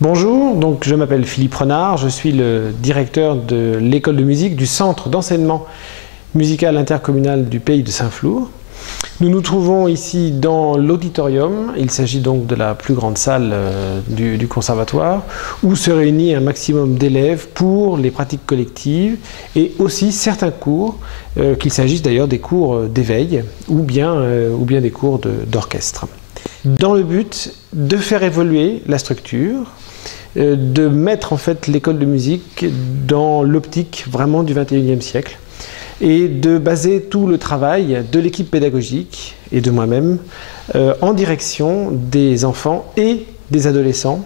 Bonjour, donc je m'appelle Philippe Renard, je suis le directeur de l'école de musique du centre d'enseignement musical intercommunal du Pays de Saint-Flour. Nous nous trouvons ici dans l'auditorium, il s'agit donc de la plus grande salle du conservatoire, où se réunit un maximum d'élèves pour les pratiques collectives et aussi certains cours, qu'il s'agisse d'ailleurs des cours d'éveil ou bien des cours d'orchestre. Dans le but de faire évoluer la structure, de mettre en fait l'école de musique dans l'optique vraiment du XXIe siècle et de baser tout le travail de l'équipe pédagogique et de moi-même en direction des enfants et des adolescents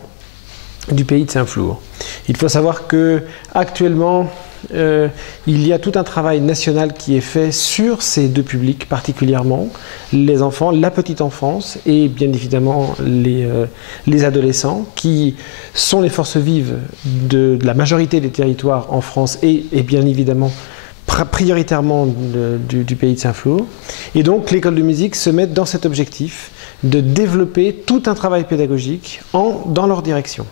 du Pays de Saint-Flour. Il faut savoir que actuellement il y a tout un travail national qui est fait sur ces deux publics particulièrement, les enfants, la petite enfance et bien évidemment les adolescents qui sont les forces vives de la majorité des territoires en France et bien évidemment prioritairement du Pays de Saint-Flour. Et donc l'école de musique se met dans cet objectif de développer tout un travail pédagogique dans leur direction.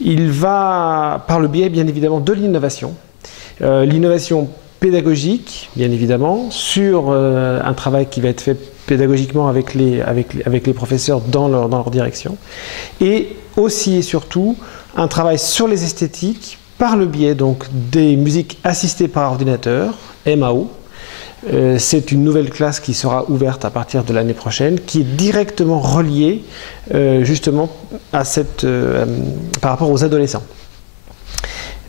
Il va par le biais bien évidemment de l'innovation. L'innovation pédagogique, bien évidemment, sur un travail qui va être fait pédagogiquement avec les professeurs dans leur direction, et aussi et surtout un travail sur les esthétiques par le biais donc des musiques assistées par ordinateur, MAO. C'est une nouvelle classe qui sera ouverte à partir de l'année prochaine, qui est directement reliée justement à par rapport aux adolescents.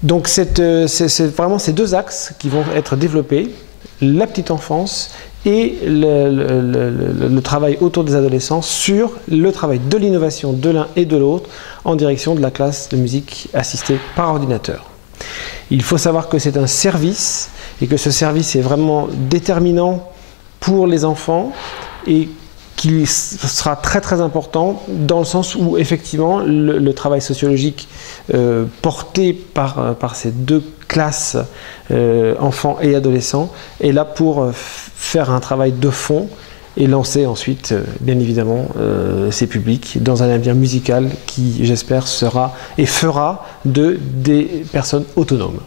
Donc c'est vraiment ces deux axes qui vont être développés, la petite enfance et le travail autour des adolescents sur le travail de l'innovation de l'un et de l'autre en direction de la classe de musique assistée par ordinateur. Il faut savoir que c'est un service et que ce service est vraiment déterminant pour les enfants et qui sera très très important dans le sens où effectivement le travail sociologique porté par ces deux classes, enfants et adolescents, est là pour faire un travail de fond et lancer ensuite bien évidemment ces publics dans un avenir musical qui j'espère sera et fera des personnes autonomes.